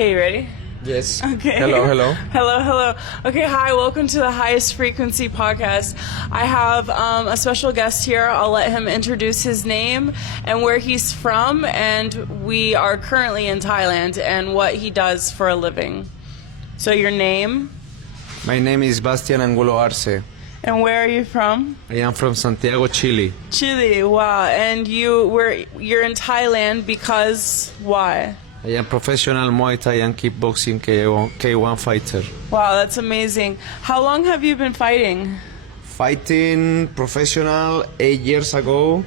Okay, you ready? Yes. Okay. Hello, hello. Hello. Okay, hi, welcome to the Highest Frequency Podcast. I have a special guest here. I'll let him introduce his name and where he's from, and we are currently in Thailand and what he does for a living. So your name? My name is Bastian Angulo Arce. And where are you from? I am from Santiago, Chile. Chile, wow. And you're in Thailand because why? I am professional Muay Thai and kickboxing K1 fighter. Wow, that's amazing. How long have you been fighting? Fighting professional 8 years ago,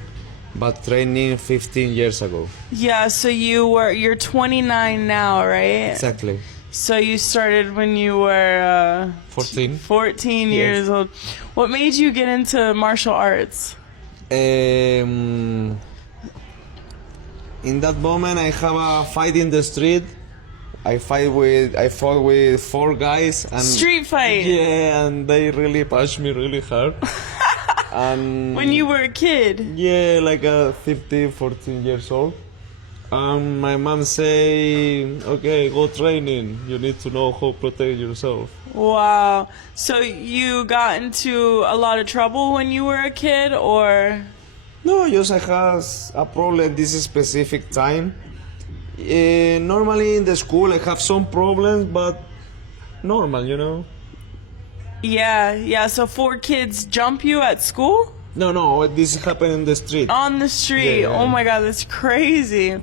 but training 15 years ago. Yeah, so you're 29 now, right? Exactly. So you started when you were 14. 14 Yes. years old. What made you get into martial arts? In that moment, I have a fight in the street. I fought with 4 guys. And Street fight. Yeah, and they really pushed me really hard. And When you were a kid. yeah, like 15, 14 years old. My mom say, okay, go training. You need to know how to protect yourself. Wow. So you got into a lot of trouble when you were a kid, or? No, just I had a problem this specific time. Normally in the school I have some problems, but normal, you know. Yeah. So 4 kids jump you at school? No, this happened in the street. On the street. Yeah. Oh my God, that's crazy.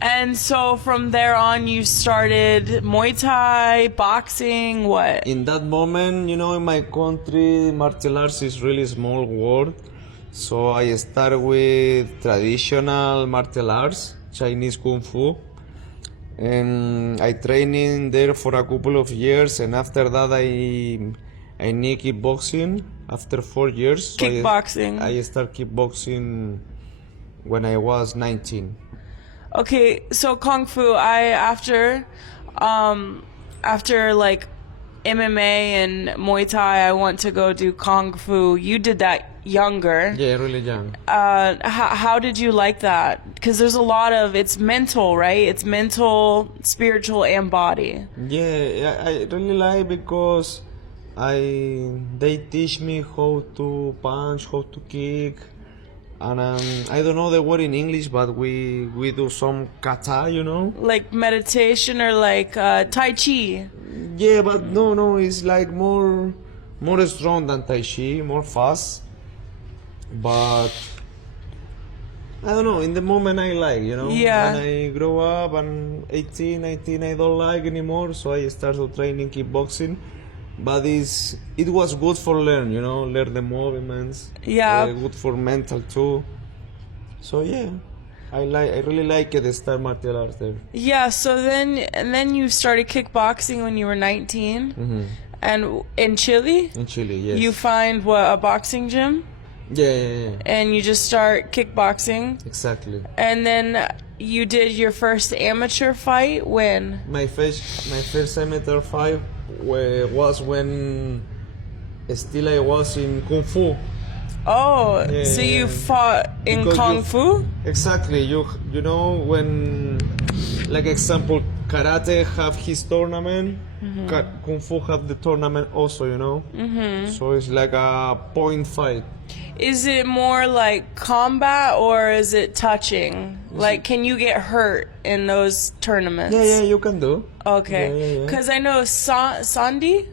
And so from there on, you started Muay Thai, boxing, what? In that moment, you know, in my country, martial arts is really small world. So I started with traditional martial arts, Chinese Kung Fu. And I trained in there for a couple of years, and after that I need kickboxing after 4 years. So Kickboxing. I started kickboxing when I was 19. Okay, so Kung Fu, after like MMA and Muay Thai, I want to go do Kung Fu. You did that younger. Yeah, really young. How did you like that? Because there's a lot of, it's mental, right? It's mental, spiritual, and body. Yeah, I really like because they teach me how to punch, how to kick, and I don't know the word in English, but we do some kata, you know. Like meditation or like Tai Chi. Yeah, but no, it's like more strong than Tai Chi, more fast. But I don't know, in the moment I like, you know. Yeah. When I grow up and 18, 19, I don't like anymore, so I started training kickboxing. But it was good for learn the movements. Yeah. Good for mental too. So yeah, I really like it, start martial arts there. Yeah, so then you started kickboxing when you were 19. Mm-hmm. And in Chile? In Chile, yes. You find a boxing gym? Yeah. And you just start kickboxing? Exactly. And then you did your first amateur fight when? My first amateur fight was when still I was in Kung Fu. Oh, Yeah, so you fought in because Kung Fu? Exactly. You know when, like example, karate have his tournament, Kung Fu have the tournament also, you know. Mm-hmm. So it's like a point fight. Is it more like combat or is it touching? Like, can you get hurt in those tournaments? Yeah, you can do. Okay. Yeah. Because I know Sanda,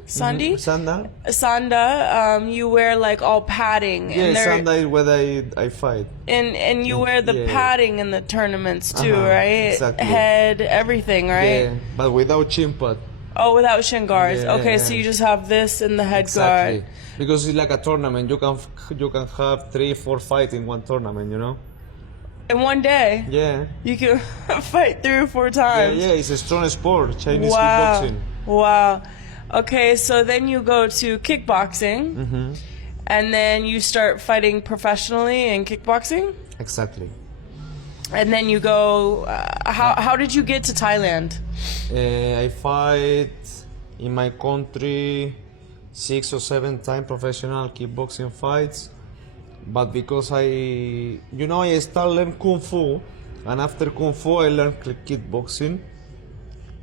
you wear like all padding. Yeah, and Sanda is where I fight. And you wear the padding in the tournaments too, Uh-huh, right? exactly. Head, everything, right? Yeah, but without chin pad. Oh, without shin guards. Yeah, okay, yeah. so you just have this in the head Exactly. guard. Because it's like a tournament. You can have 3-4 fights in one tournament, you know? In one day, Yeah. you can fight 3 or 4 times. Yeah, it's a strong sport, Chinese Wow. kickboxing. Wow. Okay, so then you go to kickboxing, and then you start fighting professionally in kickboxing, Exactly. and then you go. How did you get to Thailand? I fight in my country 6 or 7 times professional kickboxing fights. But because I started learning Kung Fu, and after Kung Fu I learned kickboxing.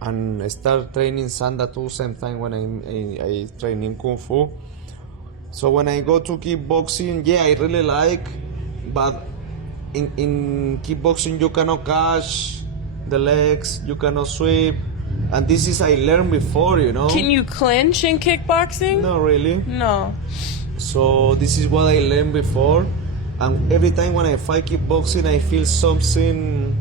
and I start training Sanda too, same time when I train in Kung Fu. So when I go to kickboxing, yeah, I really like, but in kickboxing you cannot catch the legs, you cannot sweep, and this is I learned before, you know. Can you clinch in kickboxing? Not really. No. So this is what I learned before, and every time when I fight kickboxing, I feel something.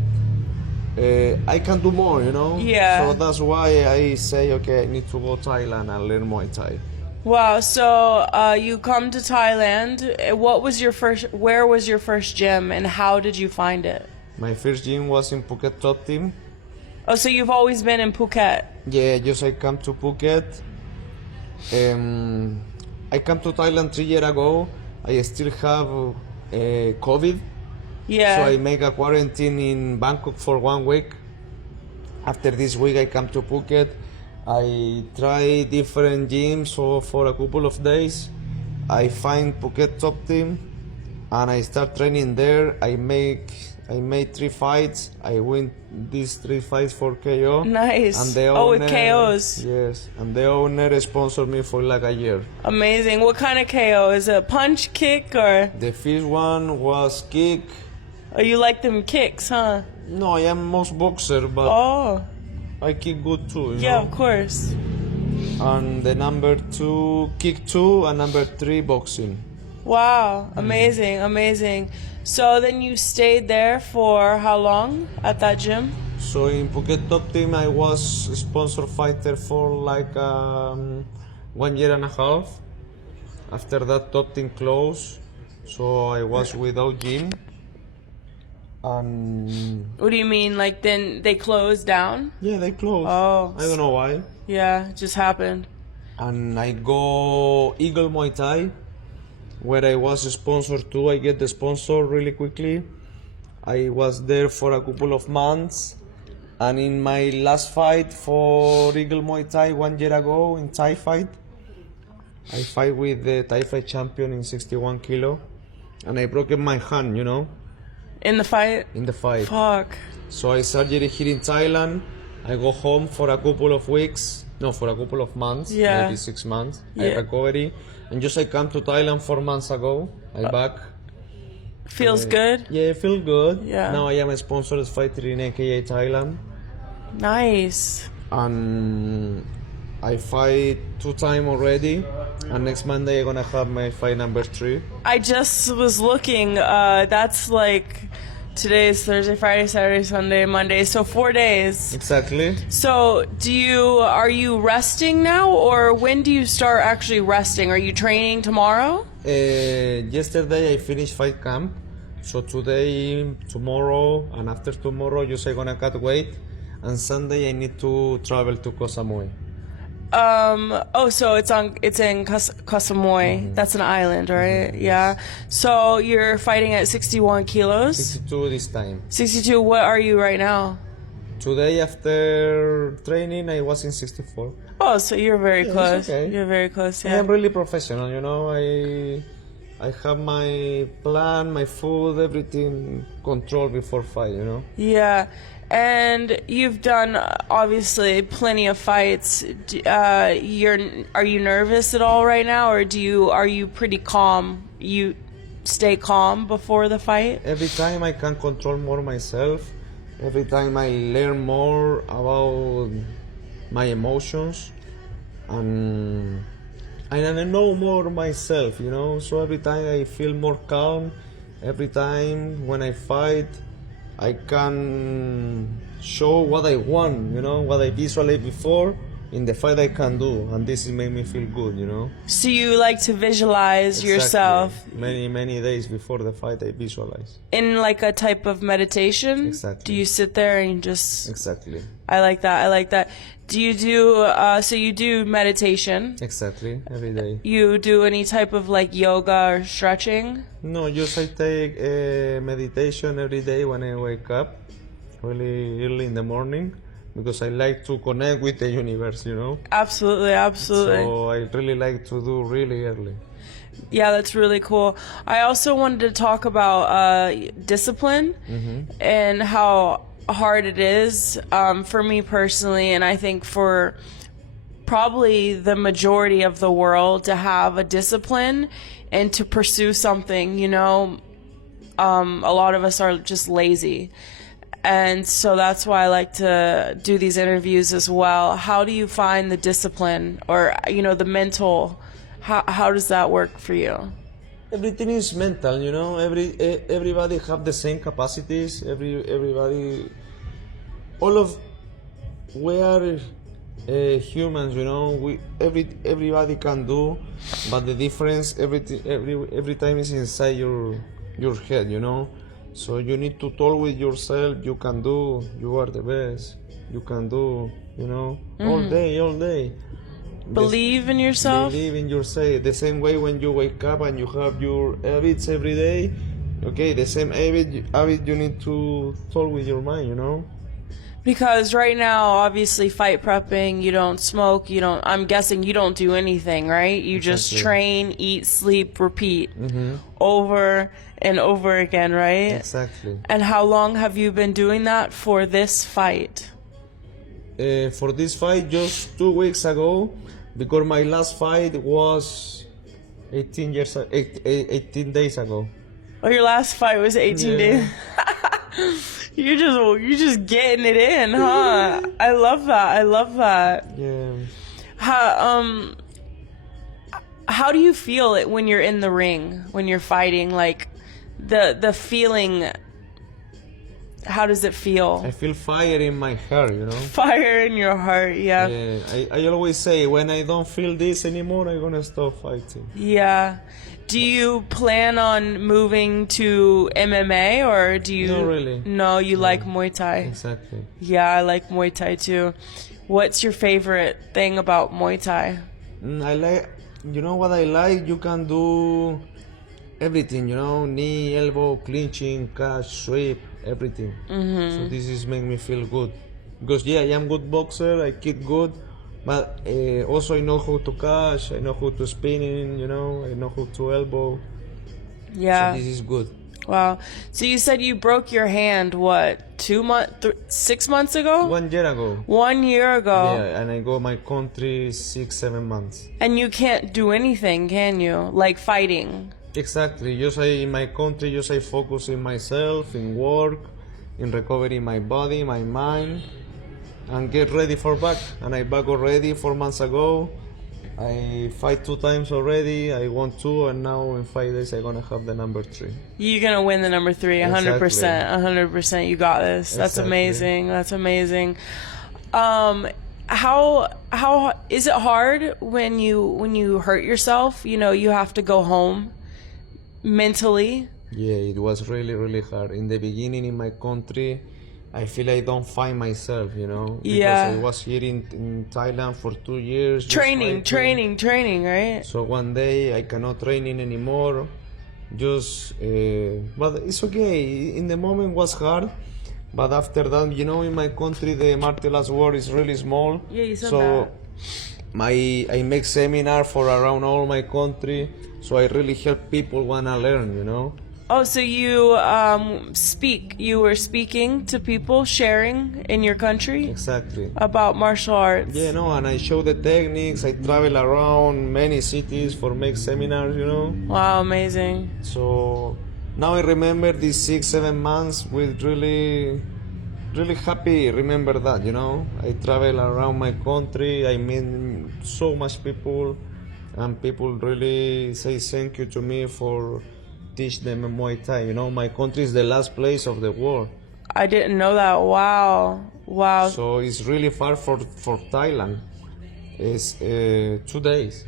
I can do more, you know. Yeah. So that's why I say, okay, I need to go Thailand and learn Muay Thai. Wow. So you come to Thailand. Where was your first gym, and how did you find it? My first gym was in Phuket Top Team. Oh, so you've always been in Phuket. Yeah, just I come to Phuket. I come to Thailand 3 years ago. I still have COVID. Yeah. So I make a quarantine in Bangkok for 1 week. After this week, I come to Phuket. I try different gyms for a couple of days. I find Phuket Top Team, and I start training there. I made 3 fights. I win these 3 fights for KO. Nice. And the with owner, KOs. Yes, and the owner sponsored me for like a year. Amazing. What kind of KO? Is it punch, kick, or? The first one was kick. Oh, you like them kicks, huh? No, I am most boxer, but Oh. I kick good too. You Yeah, know? of course. And the number 2 kick 2 and number 3 boxing. Wow. Amazing, amazing. So then you stayed there for how long at that gym? So in Phuket Top Team, I was a sponsor fighter for like 1 year and a half. After that, Top Team closed, so I was without gym. And What do you mean? Like then they closed down? yeah, they closed. Oh. I don't know why. Yeah, it just happened. And I go Eagle Muay Thai, where I was sponsored too. I get the sponsor really quickly. I was there for a couple of months, and in my last fight for Eagle Muay Thai 1 year ago in Thai fight, I fight with the Thai fight champion in 61 kilo, and I broke my hand, you know, In the fight? in the fight. Fuck. So I surgery here in Thailand. I go home for a couple of weeks, no, for a couple of months, Yeah. maybe 6 months. I Yeah. recovery, and just I come to Thailand 4 months ago. I back. Feels good? Yeah, I feel good. Yeah. Now I am a sponsored fighter in AKA Thailand, Nice. and I fight 2 times already. And next Monday I'm gonna have my fight number 3. I just was looking. That's like today's Thursday, Friday, Saturday, Sunday, Monday. So 4 days. Exactly. So are you resting now, or when do you start actually resting? Are you training tomorrow? Yesterday I finished fight camp, so today, tomorrow, and after tomorrow, just I'm gonna cut weight, and Sunday I need to travel to Koh Samui. So it's in Koh Samui. That's an island, right? Yeah. So you're fighting at 61 kilos. 62 this time. 62. What are you right now? Today after training I was in 64. Oh, so you're very Yeah, close. it's okay. You're very close. I Yeah. am really professional, you know. I have my plan, my food, everything controlled before fight, you know. Yeah. And you've done obviously plenty of fights. Are you nervous at all right now, or are you pretty calm? You stay calm before the fight? Every time I can control more myself. Every time I learn more about my emotions, and I know more myself, you know. So every time I feel more calm. Every time when I fight, I can show what I want, you know, what I visualized before. In the fight I can do, and this made me feel good, you know. So you like to visualize yourself Many days before the fight I visualize. in like a type of meditation? Exactly. Do you sit there and just... Exactly. I like that. Do you do, so you do meditation? Exactly, every day. You do any type of like yoga or stretching? No, just I take meditation every day when I wake up, really early in the morning, because I like to connect with the universe, you know. Absolutely. So I really like to do really early. Yeah, that's really cool. I also wanted to talk about discipline and how hard it is for me personally, and I think for probably the majority of the world, to have a discipline and to pursue something. A lot of us are just lazy. And so that's why I like to do these interviews as well. How do you find the discipline or, the mental, how does that work for you? Everything is mental, everybody have the same capacities, everybody, we are humans, everybody can do, but the difference every time is inside your head, So you need to talk with yourself. You can do. You are the best. You can do. All day. Believe in yourself. Believe in yourself. The same way when you wake up and you have your habits every day. Okay, the same habit you need to talk with your mind. Because right now, obviously, fight prepping, you don't smoke, I'm guessing you don't do anything, right? You just train, eat, sleep, repeat over and over again, right? Exactly. And how long have you been doing that for this fight? For this fight, just 2 weeks ago, because my last fight was 18 days ago. Oh, your last fight was 18 days? You're just getting it in, huh? I love that. Yeah. How do you feel it when you're in the ring, when you're fighting? Like the feeling, how does it feel? I feel fire in my heart, Fire in your heart, yeah. I always say, when I don't feel this anymore, I'm gonna stop fighting. Yeah. Do you plan on moving to MMA, or do you? Not really. No, you like Muay Thai. Exactly. Yeah, I like Muay Thai too. What's your favorite thing about Muay Thai? I like, what I like? You can do everything, knee, elbow, clinching, catch, sweep, everything. So this is make me feel good. Because I am good boxer, I kick good. But also I know how to catch, I know how to spinning, I know how to elbow. Yeah. So this is good. Wow. So you said you broke your hand, 6 months ago? 1 year ago. 1 year ago. Yeah, and I go my country 6-7 months. And you can't do anything, can you? Like fighting. Exactly. Just in my country, I focus in myself, in work, in recovering my body, my mind. And get ready for back. And I back already 4 months ago. I fight 2 times already. I won 2, and now in 5 days I'm gonna have the number 3. You're gonna win the number 3, 100%. Exactly. 100%. You got this. That's Exactly. amazing. How is it hard when you hurt yourself? You have to go home mentally. Yeah, it was really, really hard. In the beginning in my country, I feel I don't find myself, because Yeah. I was here in Thailand for 2 years. just Training, fighting. right? So one day I cannot training anymore. But it's okay. In the moment was hard, but after that, in my country the martial arts world is really small. Yeah, you said so that. I make seminar for around all my country. So I really help people wanna learn. Oh, so you you were speaking to people, sharing in your country Exactly. about martial arts. Yeah, and I show the techniques. I travel around many cities for make seminars. Wow, amazing. So now I remember these 6-7 months with really, really happy. Remember that, I travel around my country. I meet so much people, and people really say thank you to me for teach them Muay Thai. My country is the last place of the world. I didn't know that. Wow. So it's really far for Thailand. It's 2 days.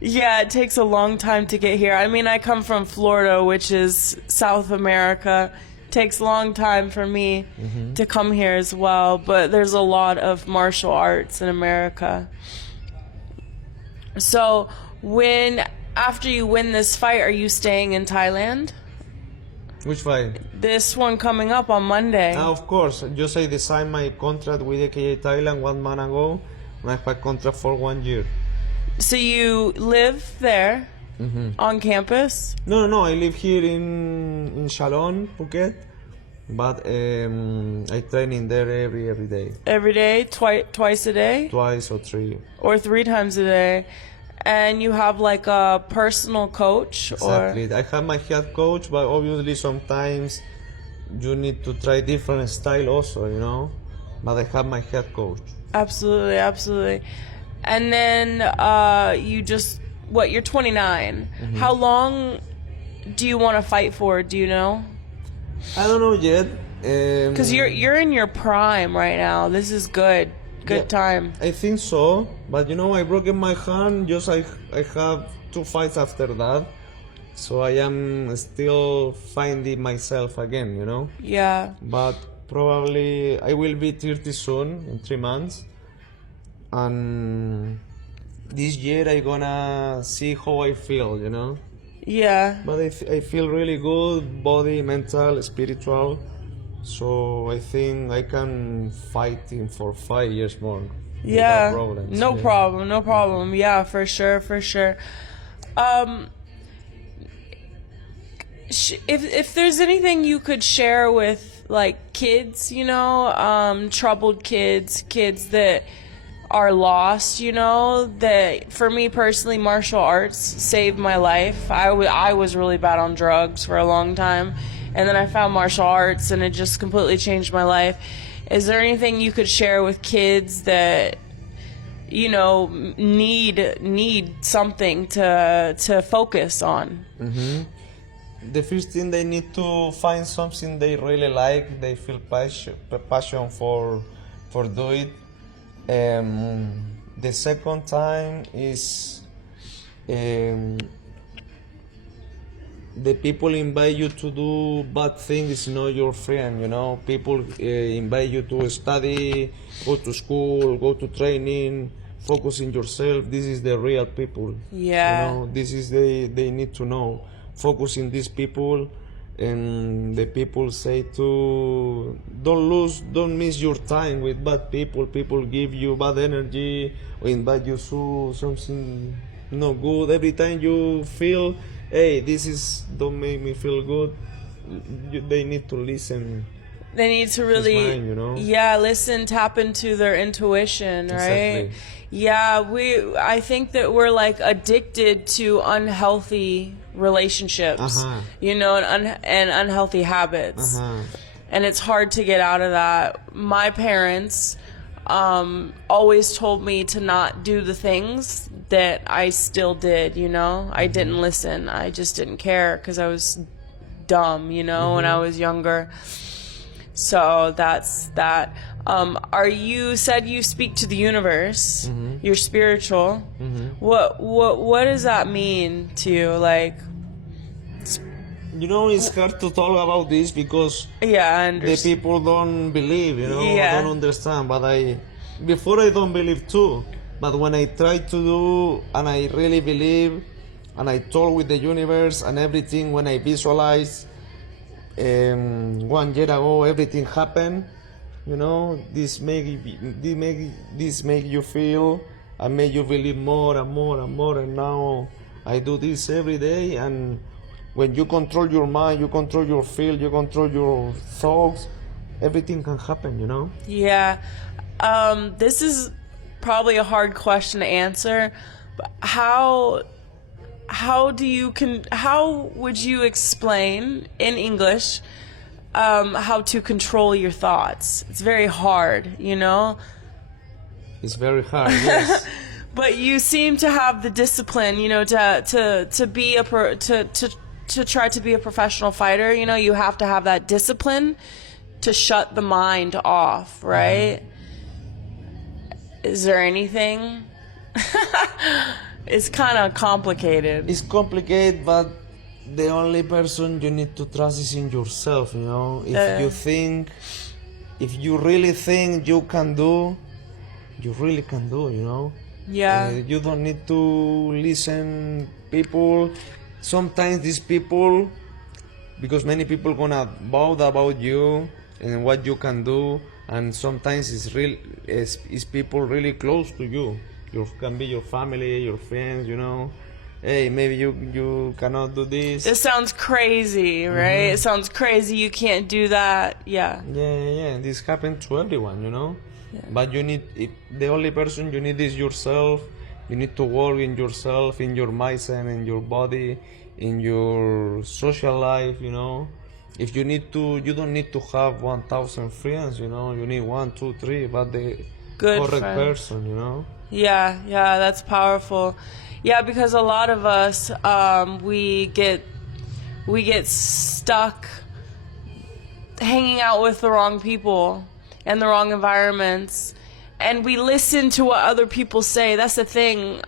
Yeah, it takes a long time to get here. I mean, I come from Florida, which is South America. It takes a long time for me to come here as well, but there's a lot of martial arts in America. So after you win this fight, are you staying in Thailand? Which fight? This one coming up on Monday. Of course. Just I signed my contract with AKA Thailand 1 month ago, and I have contract for 1 year. So you live there on campus? No. I live here in Chalon, Phuket. but I train in there every day, Every day, twice a day, twice or three. or 3 times a day, and you have like a personal coach, Exactly. I have my head coach, but obviously sometimes you need to try different style also, you know. But I have my head coach. Absolutely, absolutely. And then you just you're 29. How long do you want to fight for? Do you know? I don't know yet. Because you're in your prime right now. This is good time. I think so, but you know, I broken my hand. Just I have 2 fights after that, so I am still finding myself again. You know. Yeah. But probably I will be 30 soon in 3 months, and this year I gonna see how I feel. You know. Yeah. But I feel really good, body, mental, spiritual. So I think I can fight him for 5 years more. Yeah. Without problems. No problem. No problem. Yeah, for sure. For sure. If there's anything you could share with like kids, you know, troubled kids that are lost, you know, that for me personally, martial arts saved my life. I was really bad on drugs for a long time, and then I found martial arts and it just completely changed my life. Is there anything you could share with kids that, you know, need something to focus on? The first thing, they need to find something they really like, they feel passion for do it. The second time is the people invite you to do bad things is not your friend, you know. People invite you to study, go to school, go to training, focus in yourself. This is the real people. Yeah. You know, this is they need to know. Focus in these people, and the people say to don't miss your time with bad people. People give you bad energy or invite you to something no good. Every time you feel, hey, this is don't make me feel good, they need to listen. They need to really, mind, you know? Yeah, listen, tap into their intuition, right? Exactly. Yeah, I think that we're like addicted to unhealthy relationships, you know, and unhealthy habits, and it's hard to get out of that. My parents always told me to not do the things that I still did, you know. I didn't listen. I just didn't care because I was dumb, you know, when I was younger. So that's that. You said you speak to the universe. You're spiritual. What does that mean to you? Like, you know, it's hard to talk about this because yeah, I the understand. people don't believe, you know, Yeah. don't understand. But before I don't believe too. But when I try to do and I really believe and I talk with the universe and everything, when I visualize 1 year ago everything happened, you know, this make you feel and make you believe more and more and more. And now I do this every day, and when you control your mind, you control your feel, you control your thoughts, everything can happen, you know. Yeah. This is probably a hard question to answer, but how would you explain in English how to control your thoughts? It's very hard, you know. It's very hard, yes. But you seem to have the discipline, you know, to be to try to be a professional fighter. You know, you have to have that discipline to shut the mind off, right? Is there anything? It's kind of complicated. It's complicated, but the only person you need to trust is in yourself, you know. If you really think you can do, you really can do, you know. Yeah. You don't need to listen people. Sometimes these people, because many people gonna boast about you and what you can do, and sometimes it's people really close to you. Can be your family, your friends, you know. hey, maybe you cannot do this. It sounds crazy, right? It sounds crazy. You can't do that. Yeah. Yeah. This happens to everyone, you know. But the only person you need is yourself. You need to work in yourself, in your mindset, in your body, in your social life, you know. If you don't need to have 1,000 friends, you know. You need 1, 2, 3, but the Good correct friend. person, you know. Yeah, that's powerful. Yeah, because a lot of us, we get stuck hanging out with the wrong people and the wrong environments, and we listen to what other people say. That's the thing.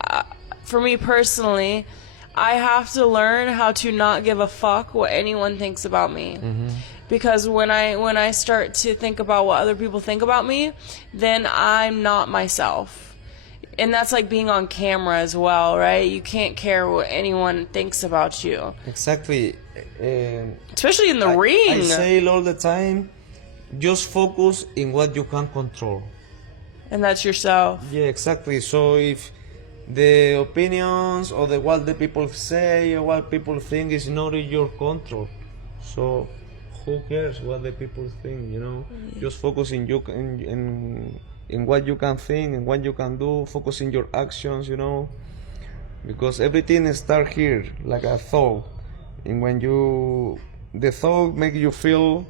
For me personally, I have to learn how to not give a fuck what anyone thinks about me. Because when I start to think about what other people think about me, then I'm not myself. And that's like being on camera as well, right? You can't care what anyone thinks about you. Exactly. Especially in the ring. I say it all the time, just focus in what you can control. And that's yourself. Yeah, exactly. So if the opinions or what the people say or what people think is not in your control, so who cares what the people think, you know? Just focus in what you can think and what you can do. Focus in your actions, you know, because everything starts here like a thought, and the thought make you feel,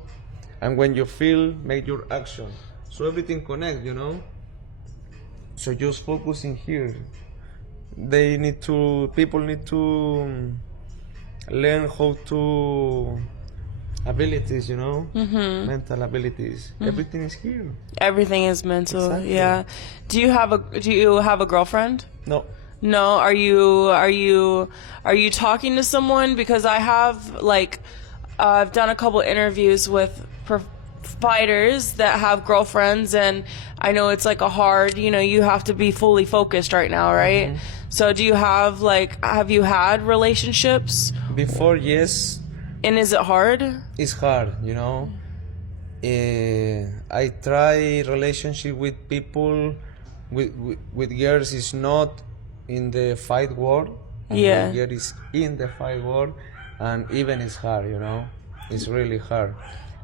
and when you feel make your action, so everything connects, you know. So just focus in here. People need to learn how to abilities, you know, mental abilities. Everything is here. Everything is mental. Exactly. Yeah. Do you have a girlfriend? No. No. Are you talking to someone? Because I have I've done a couple interviews with fighters that have girlfriends, and I know it's like a hard, you know, you have to be fully focused right now, right? So do you have you had relationships? Before, yes. And is it hard? It's hard, you know. I try relationship with people, with girls is not in the fight world. Yeah. Girl is in the fight world, and even it's hard, you know. It's really hard.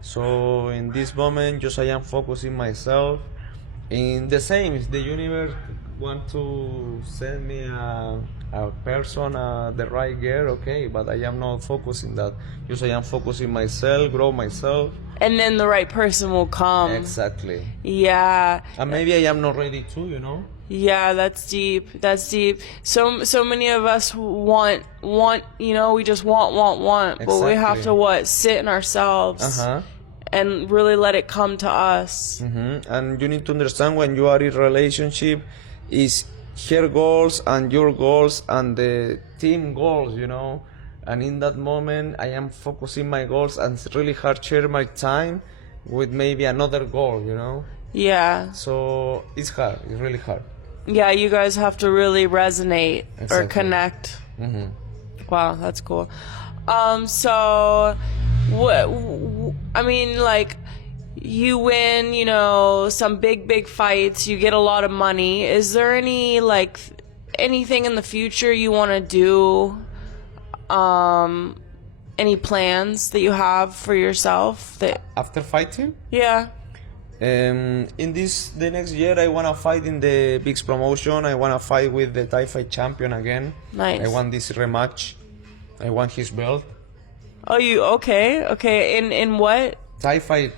So in this moment, just I am focusing myself. In the same, if the universe want to send me a person, the right girl, okay, but I am not focusing that. Just I am focusing myself, grow myself. And then the right person will come. Exactly. Yeah. And maybe I am not ready too, you know. Yeah, that's deep. That's deep. So many of us want, you know, we just want, Exactly. but we have to sit in ourselves and really let it come to us. And you need to understand, when you are in relationship, is her goals and your goals and the team goals, you know. And in that moment, I am focusing my goals, and it's really hard to share my time with maybe another goal, you know. Yeah. So it's hard. It's really hard. Yeah, you guys have to really resonate or Exactly. connect. Wow, that's cool. So, I mean, like, you win, you know, some big fights, you get a lot of money. Is there anything in the future you want to do? Any plans that you have for yourself After fighting? Yeah. The next year, I wanna fight in the big promotion. I wanna fight with the Thai fight champion again. Nice. I want this rematch. I want his belt. Oh, okay. In what? Thai fight.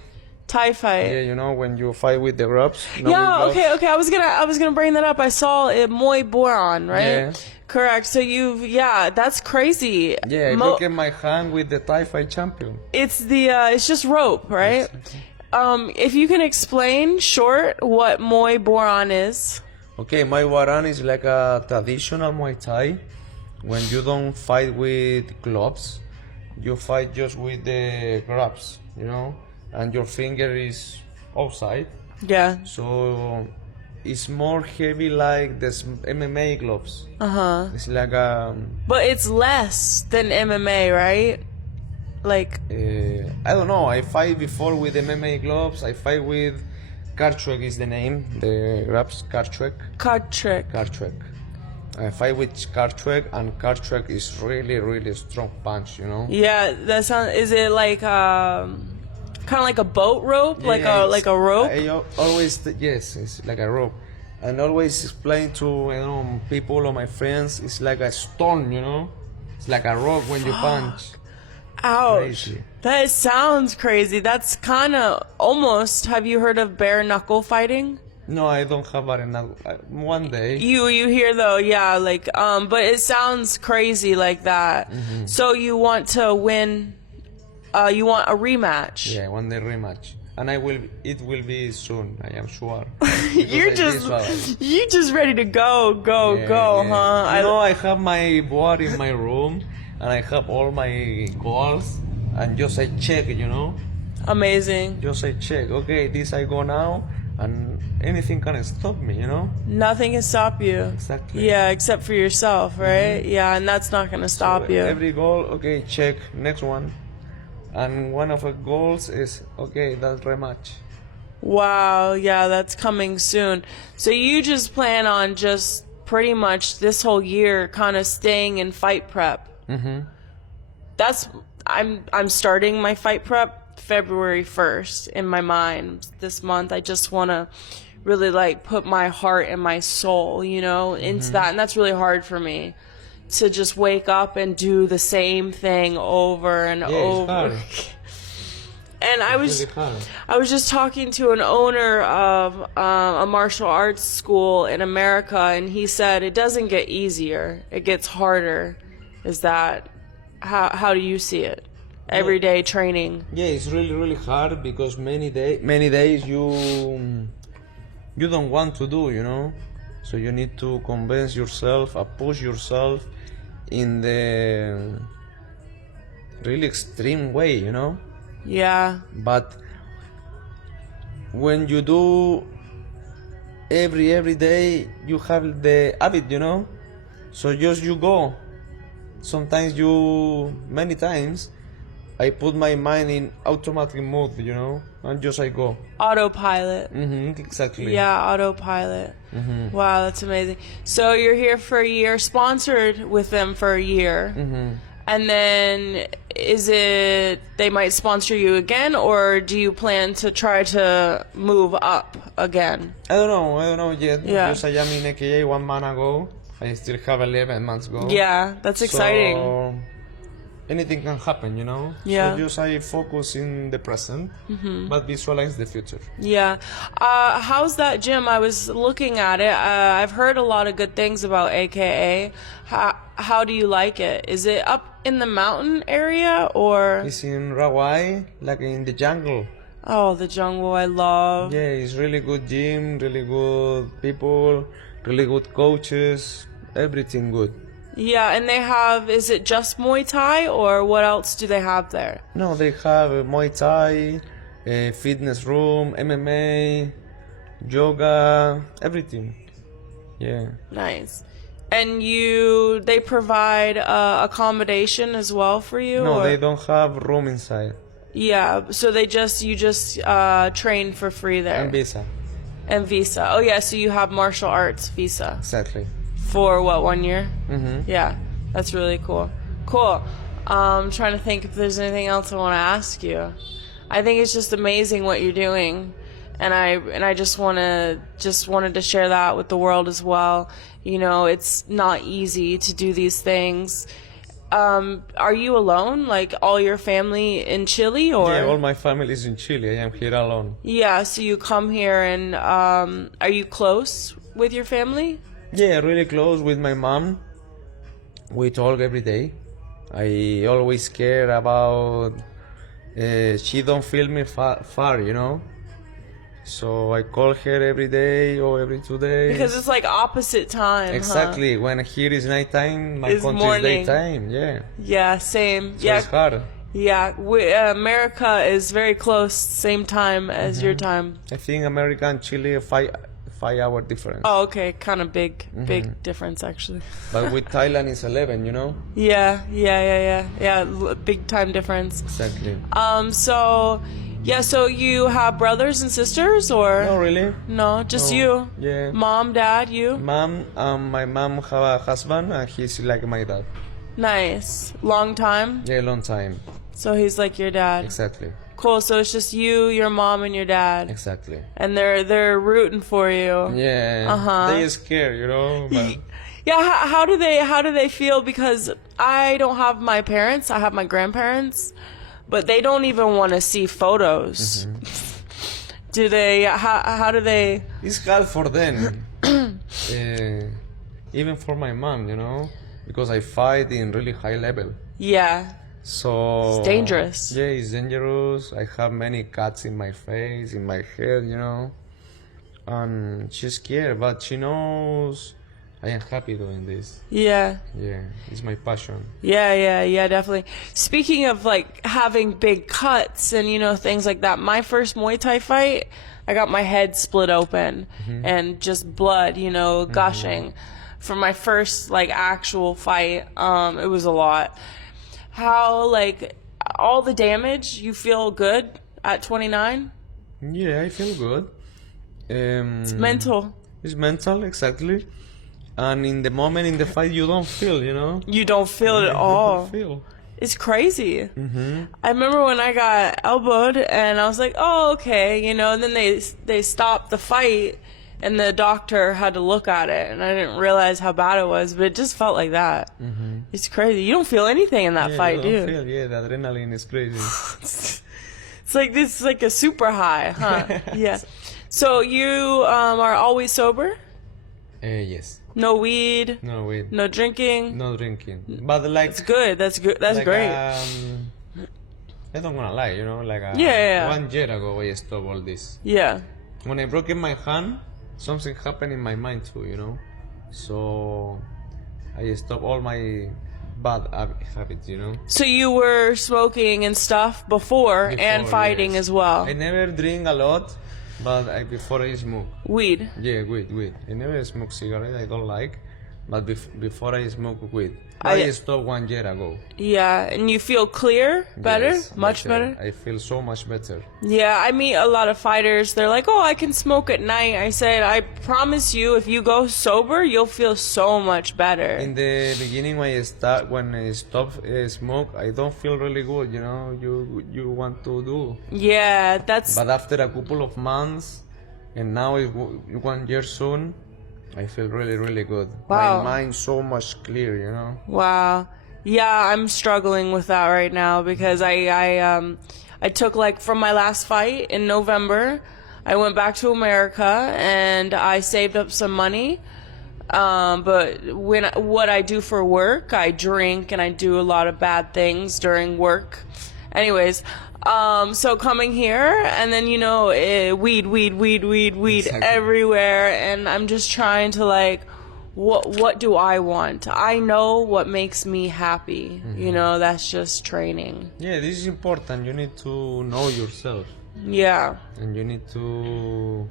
Thai fight. Yeah, you know, when you fight with the gloves. Yeah, okay. I was gonna bring that up. I saw it, Muay Boran, right? Yeah. Correct. So that's crazy. Yeah, I look at my hand with the Thai fight champion. It's it's just rope, right? Exactly. If you can explain short what Muay Boran is. Okay, Muay Boran is like a traditional Muay Thai. When you don't fight with gloves, you fight just with the grabs, you know, and your finger is outside. Yeah. So it's more heavy like the MMA gloves. It's like But it's less than MMA, right? Like. I don't know. I fight before with MMA gloves. I fight with Karchwek is the name. The grabs Karchwek. Card trick. Karchwek. I fight with Karchwek, and Karchwek is really, really strong punch, you know? Yeah, that sounds. Is it like kind of like a boat rope, Yeah, like a rope? Always, yes, it's like a rope. And always explain to, you know, people or my friends, it's like a stone, you know? It's like a rock when you punch. Ouch. Crazy. That sounds crazy. That's kind of almost. Have you heard of bare knuckle fighting? No, I don't have enough. One day. You hear though, yeah, like but it sounds crazy like that. Mm-hmm. So you want to win? You want a rematch? Yeah, one day rematch, and it will be soon. I am sure. You're just ready to go, Yeah, huh? I have my board in my room, and I have all my goals, and just I check, you know. Amazing. Just I check. Okay, this I go now, and anything can stop me, you know. Nothing can stop you. Exactly. Yeah, except for yourself, right? Mm-hmm. Yeah, and that's not gonna stop you. Every goal, okay, check. Next one. And one of the goals is, okay, that's rematch. Wow, yeah, that's coming soon. So you just plan on just pretty much this whole year kind of staying in fight prep. Mm-hmm. I'm starting my fight prep February 1st in my mind this month. I just want to really like put my heart and my soul, you know, into that. And that's really hard for me to just wake up and do the same thing over and over. It's hard. And I Really hard. was just talking to an owner of a martial arts school in America, and he said it doesn't get easier; it gets harder. Is that how do you see it? Everyday training. Yeah, it's really, really hard because many days you don't want to do, you know. So you need to convince yourself, push yourself in the really extreme way, you know. Yeah. But when you do every day, you have the habit, you know. So just you go. Sometimes many times, I put my mind in automatic mode, you know, and just I go. Autopilot. Exactly. Yeah, autopilot. Wow, that's amazing. So you're here for a year, sponsored with them for a year. And then is it they might sponsor you again, or do you plan to try to move up again? I don't know yet. Yeah. Just I am in AKA 1 month ago. I still have 11 months ago. Yeah, that's exciting. So anything can happen, you know. Yeah. So just I focus in the present, but visualize the future. Yeah. How's that gym? I was looking at it. I've heard a lot of good things about AKA. How do you like it? Is it up in the mountain area or? It's in Rawai, like in the jungle. Oh, the jungle I love. Yeah, it's really good gym, really good people, really good coaches, everything good. Yeah, and they have, is it just Muay Thai or what else do they have there? No, they have Muay Thai, fitness room, MMA, yoga, everything. Yeah. Nice. And they provide accommodation as well for you? No, or? they don't have room inside. Yeah, so you just train for free there. And visa. And visa. Oh yeah, so you have martial arts visa. Exactly. For what, 1 year? Mm-hmm. Yeah, that's really cool. Cool. I'm trying to think if there's anything else I want to ask you. I think it's just amazing what you're doing, and I just wanted to share that with the world as well. You know, it's not easy to do these things. Are you alone? Like all your family in Chile, or? Yeah, all my family is in Chile. I am here alone. Yeah, so you come here, and are you close with your family? Yeah, really close with my mom. We talk every day. I always care about she don't feel me far, you know. So I call her every day or every 2 days. Because it's like opposite time. Exactly. Huh? When here is nighttime, my It's country morning. is daytime. Yeah. Yeah, same. So yeah, it's hard. yeah. America is very close, same time as your time. I think America and Chile 5 hour difference. Oh, okay, kind of big difference actually. But with Thailand it's 11, you know. Yeah. Big time difference. Exactly. So Yeah, so you have brothers and sisters, or No, really. no, just No. you? Yeah. Mom, dad, you? Mom, my mom have a husband and he's like my dad. Nice. Long time? Yeah, long time. So he's like your dad. Exactly. Cool. So it's just you, your mom, and your dad, Exactly. and they're rooting for you. Yeah. Uh-huh. They scared, you know. But Yeah. How do they feel? Because I don't have my parents. I have my grandparents, but they don't even want to see photos. Do they? How do they? it's hard for them. Even for my mom, you know, because I fight in really high level. Yeah. So It's dangerous. Yeah, it's dangerous. I have many cuts in my face, in my head, you know. And she's scared, but she knows I am happy doing this. Yeah. Yeah, it's my passion. Yeah, definitely. Speaking of like having big cuts and things like that, my first Muay Thai fight, I got my head split open and just blood, gushing. For my first like actual fight, it was a lot. How like all the damage, you feel good at 29? Yeah, I feel good. It's mental. It's mental, exactly. And in the moment in the fight, you don't feel, you know. You don't feel it at all. You don't feel. It's crazy. I remember when I got elbowed and I was like, oh, okay, and then they stopped the fight and the doctor had to look at it and I didn't realize how bad it was, but it just felt like that. It's crazy. You don't feel anything in that fight, you do don't you? feel, yeah, the adrenaline is crazy. It's like this is like a super high, huh? Yeah. So you are always sober? Yes. No weed? No weed. No drinking? No drinking. But like, That's good. That's good. That's like, great. I don't wanna lie, you know, like Yeah. 1 year ago I stopped all this. Yeah. When I broke in my hand, something happened in my mind too, you know. So I stopped all my bad habits, you know. So you were smoking and stuff before and Before, fighting yes. as well. I never drink a lot, but before I smoke. Weed. Yeah, weed. I never smoke cigarette. I don't like, but before I smoke weed. I- I stopped 1 year ago. Yeah, and you feel clear, better, Yes, much better. I feel so much better. Yeah, I meet a lot of fighters. They're like, "Oh, I can smoke at night." I said, "I promise you, if you go sober, you'll feel so much better." In the beginning, when I stop smoke, I don't feel really good. You know, you want to do, Yeah, that's but after a couple of months, and now it's 1 year soon, I feel really, really good. Wow. My mind so much clear. You know. wow. Yeah, I'm struggling with that right now because I took like from my last fight in November, I went back to America and I saved up some money. But what I do for work, I drink and I do a lot of bad things during work. Anyways, so coming here and then weed Exactly. everywhere, and I'm just trying to like, what do I want? I know what makes me happy. That's just training. Yeah, this is important. You need to know yourself, Yeah. and you need to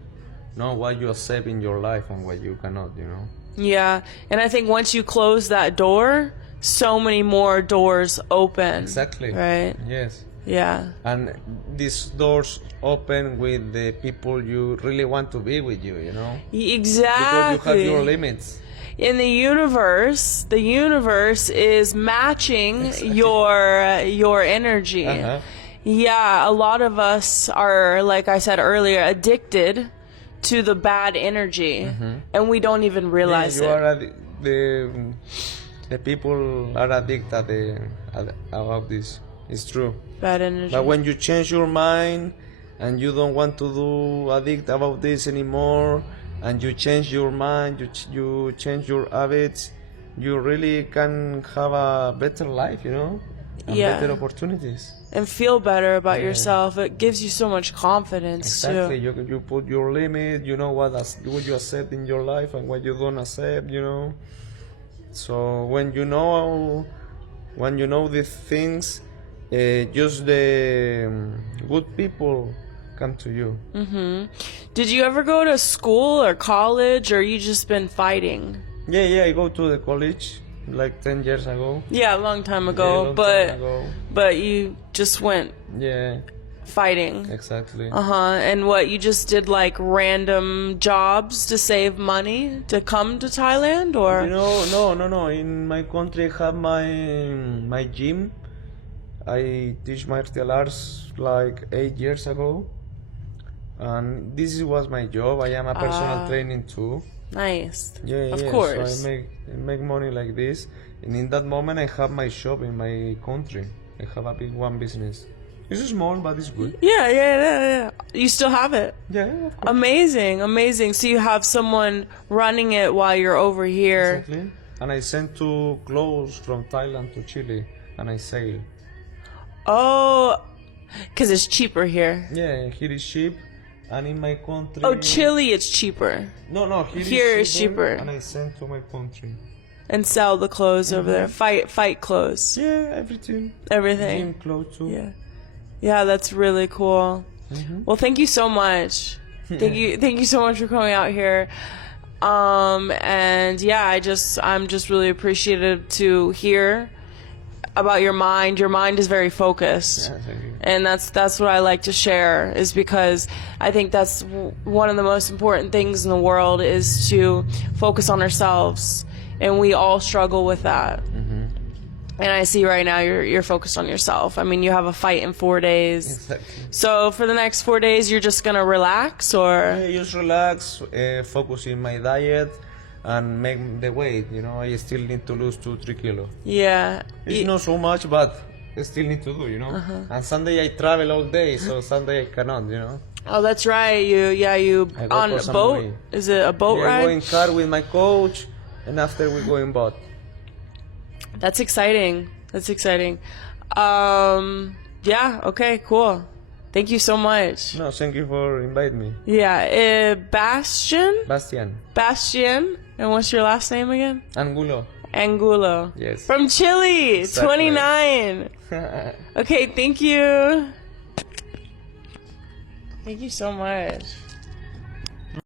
know what you accept in your life and what you cannot. You know. Yeah, and I think once you close that door, so many more doors open. Exactly. Right? Yes. Yeah. And these doors open with the people you really want to be with you, you know? Exactly. Because you have your limits. In the universe is matching your energy. Uh-huh. Yeah, a lot of us are, like I said earlier, addicted to the bad energy, and we don't even realize you it. are the people are addicted about this. It's true. Bad energy. But when you change your mind and you don't want to do addict about this anymore, and you change your mind, you change your habits, you really can have a better life, you know, and Yeah. better opportunities. And feel better about yourself. It gives you so much confidence Exactly. too. You put your limit. You know what you accept in your life and what you don't accept. You know. So when you know these things, just the good people come to you. Did you ever go to school or college, or you just been fighting? Yeah. I go to the college like 10 years ago. Yeah, a long time Yeah, ago, long but time ago. but you just went. Yeah. fighting. Exactly. And what, you just did like random jobs to save money to come to Thailand, or? You know, no. In my country, I have my gym. I teach martial arts like 8 years ago, and this was my job. I am a personal training too. Nice. Yeah, of course. So I make money like this, and in that moment, I have my shop in my country. I have a big one business. It's small, but it's good. Yeah. You still have it. Yeah, of course. Amazing. So you have someone running it while you're over here. Exactly. And I send two clothes from Thailand to Chile, and I sail. Oh, because it's cheaper here. Yeah, here is cheap, and in my country. Oh, Chile, it's cheaper. No, Here is cheaper. and I send to my country. And sell the clothes over there. Fight clothes. Yeah, everything. Everything. Gym clothes too. Yeah, that's really cool. Well, thank you so much. Thank you so much for coming out here. And yeah, I'm just really appreciative to hear about your mind. Your mind is very focused. Yeah, thank you. And that's what I like to share, is because I think that's one of the most important things in the world, is to focus on ourselves, and we all struggle with that. And I see right now you're focused on yourself. I mean, you have a fight in 4 days. Exactly. So for the next 4 days, you're just gonna relax, or? Yeah, just relax, focus in my diet, and make the weight. You know, I still need to lose 2-3 kilos. Yeah. It's not so much, but I still need to do. You know. And Sunday I travel all day, so Sunday I cannot. You know. Oh, that's right. You I go on for a some boat? way. Is it a boat I ride? go in car with my coach, and after we go in boat. That's exciting. Yeah, okay, cool. Thank you so much. No, thank you for inviting me. Yeah, Bastian? Bastian. And what's your last name again? Angulo. Angulo. Yes. From Chile, Exactly. 29. Okay, thank you. Thank you so much.